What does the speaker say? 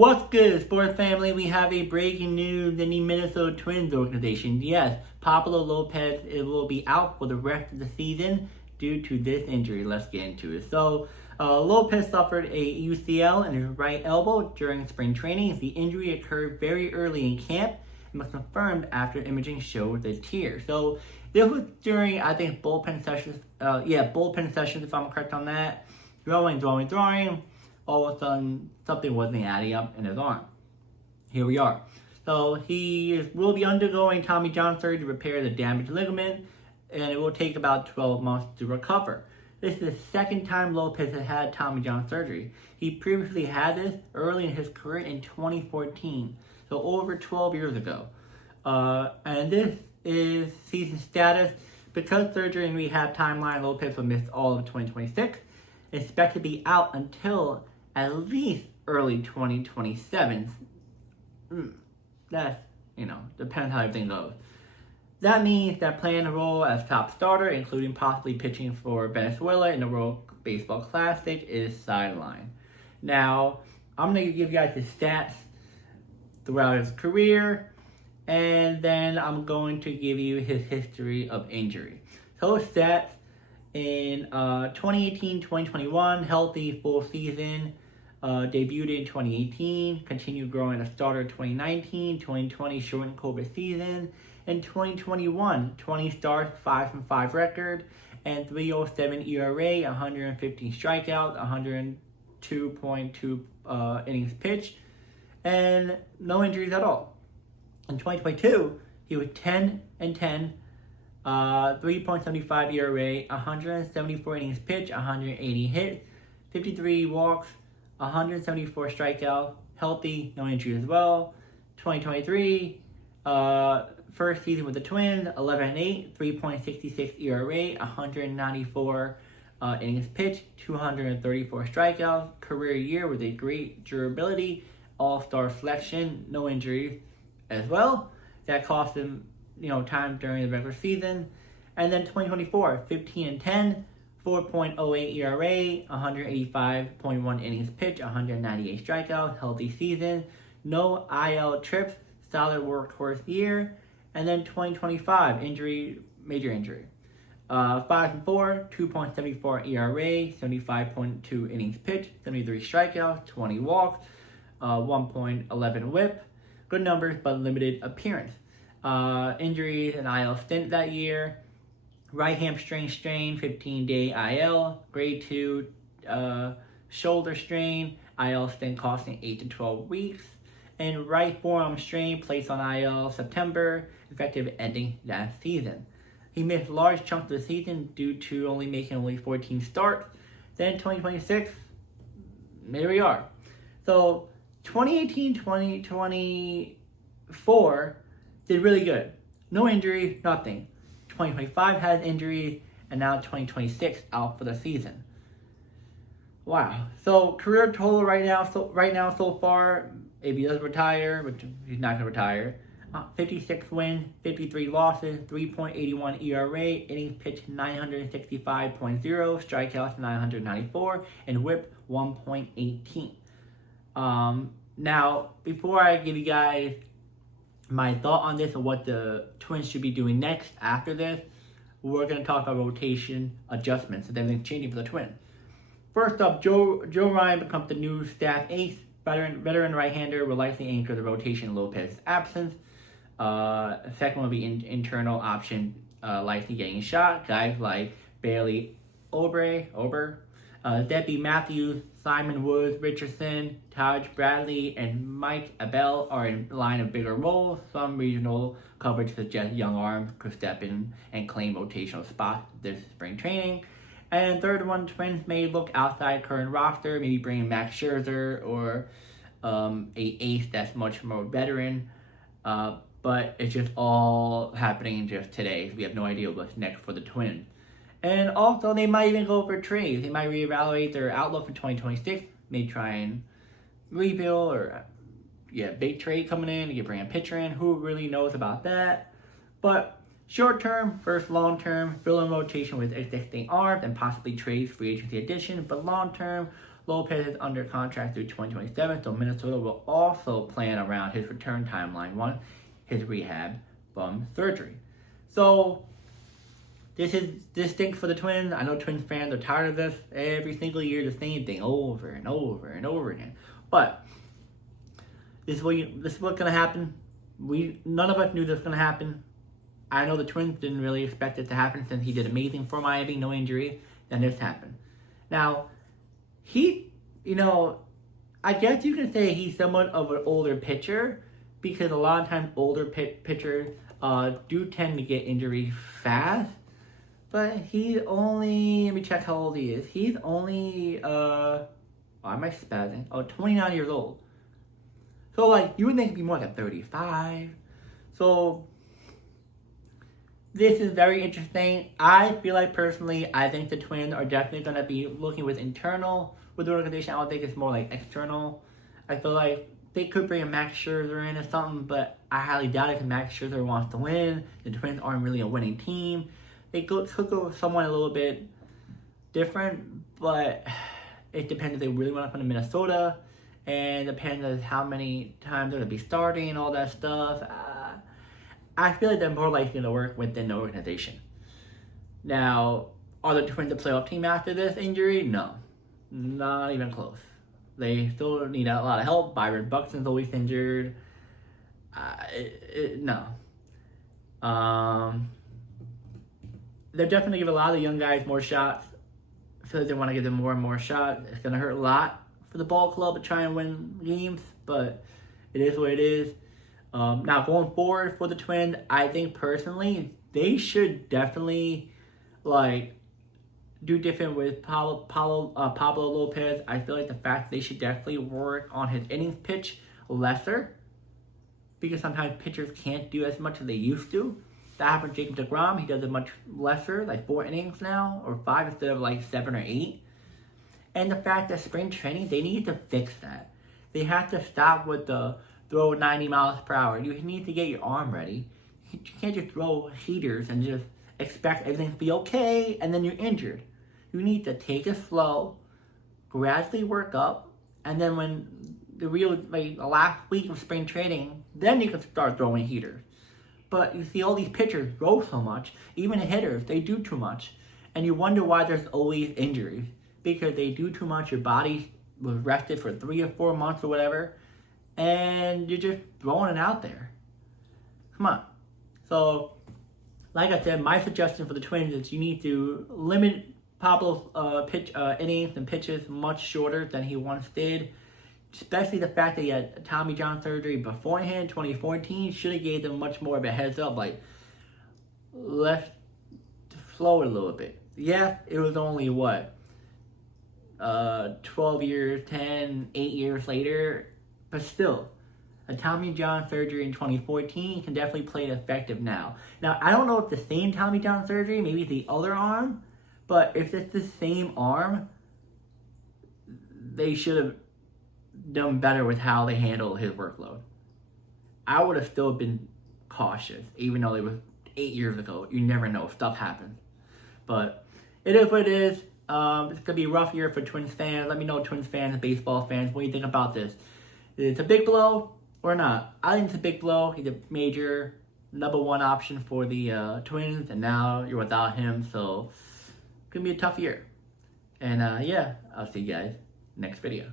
What's good, sports family? We have a breaking news in the Minnesota Twins organization. Yes, Pablo López will be out for the rest of the season due to this injury. Let's get into it. So, Lopez suffered a UCL in his right elbow during spring training. The injury occurred very early in camp and was confirmed after imaging showed the tear. So, this was during, I think, bullpen sessions. Bullpen sessions, if I'm correct on that. Throwing. All of a sudden, something wasn't adding up in his arm. Here we are. So he will be undergoing Tommy John surgery to repair the damaged ligament, and it will take about 12 months to recover. This is the second time Lopez has had Tommy John surgery. He previously had this early in his career in 2014, so over 12 years ago. And this is season status. Because surgery and rehab timeline, Lopez will miss all of 2026. Expected to be out until at least early 2027. That's, depends how everything goes. That means that playing a role as top starter, including possibly pitching for Venezuela in the World Baseball Classic, is sidelined. Now, I'm going to give you guys his stats throughout his career, and then I'm going to give you his history of injury. So his stats in 2018-2021, healthy full season, debuted in 2018, continued growing as a starter in 2019, 2020 shortened COVID season, in 2021, 20 starts, 5-5 record, and 3.07 ERA, 115 strikeouts, 102.2 innings pitched, and no injuries at all. In 2022, he was 10-10, 3.75 ERA, 174 innings pitched, 180 hits, 53 walks, 174 strikeouts, healthy, no injuries as well. 2023, first season with the Twins, 11-8, 3.66 ERA, 194 innings pitched, 234 strikeouts. Career year with a great durability, all-star selection, no injuries as well. That cost him time during the regular season. And then 2024, 15-10, 4.08 ERA, 185.1 innings pitched, 198 strikeouts, healthy season, no IL trips, solid workhorse year. And then 2025, major injury. 5-4, 2.74 ERA, 75.2 innings pitched, 73 strikeouts, 20 walks, 1.11 whip. Good numbers, but limited appearance. Injuries and IL stint that year. Right hamstring strain, 15-day IL. Grade 2 shoulder strain, IL stint costing 8 to 12 weeks. And right forearm strain, placed on IL September, effective ending that season. He missed large chunks of the season due to making 14 starts. Then 2026, here we are. So 2018, 2024 did really good. No injuries, nothing. 2025 has injuries, and now 2026 out for the season. Wow. So career total right now so far, if he does retire, which he's not going to retire, 56 wins, 53 losses, 3.81 ERA, innings pitched 965.0, strikeouts 994, and whip 1.18. Now, before I give you guys my thought on this and what the Twins should be doing next after this, we're going to talk about rotation adjustments and everything changing for the Twins. First up, Joe Ryan becomes the new staff ace. Veteran right-hander will likely anchor the rotation in Lopez's absence. Second will be internal option, likely getting a shot. Guys like Bailey Ober, Debbie Matthews, Simon Woods, Richardson, Taj Bradley, and Mike Abel are in line of bigger roles. Some regional coverage suggests young arms could step in and claim rotational spots this spring training. And third one, Twins may look outside current roster, maybe bringing Max Scherzer or a ace that's much more veteran. But it's just all happening just today. So we have no idea what's next for the Twins. And also, they might even go for trades. They might reevaluate their outlook for 2026. May try and rebuild or, big trade coming in. You can bring a pitcher in. Who really knows about that? But short term versus long term, fill in rotation with existing arms and possibly trade free agency addition. But long term, Lopez is under contract through 2027, so Minnesota will also plan around his return timeline once his rehab from surgery. So this stinks for the Twins. I know Twins fans are tired of this. Every single year, the same thing over and over and over again. But this is what's gonna happen. None of us knew this was gonna happen. I know the Twins didn't really expect it to happen since he did amazing for Miami, no injury. Then this happened. Now, I guess you can say he's somewhat of an older pitcher because a lot of times older pitchers do tend to get injuries fast. But he's only, let me check how old he is. He's only, why am I spazzing? 29 years old. So, like, you would think he'd be more like 35. So, this is very interesting. I feel like, personally, I think the Twins are definitely going to be looking with the organization. I don't think it's more like external. I feel like they could bring a Max Scherzer in or something, but I highly doubt it because Max Scherzer wants to win. The Twins aren't really a winning team. They could go with someone a little bit different, but it depends if they really want to come to Minnesota, and depends on how many times they're going to be starting and all that stuff. I feel like they're more likely to work within the organization. Now, are the Twins a playoff team after this injury? No. Not even close. They still need a lot of help. Byron Buxton's always injured. No. They're definitely give a lot of the young guys more shots. I feel like they want to give them more and more shots. It's going to hurt a lot for the ball club to try and win games, but it is what it is. Now, going forward for the Twins, I think personally they should definitely do different with Pablo Lopez. I feel like the fact they should definitely work on his innings pitch lesser, because sometimes pitchers can't do as much as they used to. That happened to Jacob deGrom. He does it much lesser, like 4 innings now, or 5 instead of like 7 or 8. And the fact that spring training, they need to fix that. They have to stop with the throw 90 miles per hour. You need to get your arm ready. You can't just throw heaters and just expect everything to be okay and then you're injured. You need to take it slow, gradually work up, and then when the last week of spring training, then you can start throwing heaters. But you see all these pitchers throw so much, even the hitters, they do too much. And you wonder why there's always injuries. Because they do too much, your body was rested for 3 or 4 months or whatever, and you're just throwing it out there. Come on. So, like I said, my suggestion for the Twins is you need to limit Pablo's innings and pitches much shorter than he once did. Especially the fact that he had Tommy John surgery beforehand, 2014, should have gave them much more of a heads up, let's slow it a little bit. Yeah, it was only 12 years, 8 years later, but still, a Tommy John surgery in 2014 can definitely play effective now. Now, I don't know if the same Tommy John surgery, maybe the other arm, but if it's the same arm, they should have done better with how they handle his workload. I would have still been cautious, even though it was 8 years ago. You never know, stuff happens. But it is what it is. It's going to be a rough year for Twins fans. Let me know, Twins fans and baseball fans, what do you think about this? Is it a big blow or not? I think it's a big blow. He's a major #1 option for the Twins, and now you're without him, so it's going to be a tough year. And yeah, I'll see you guys next video.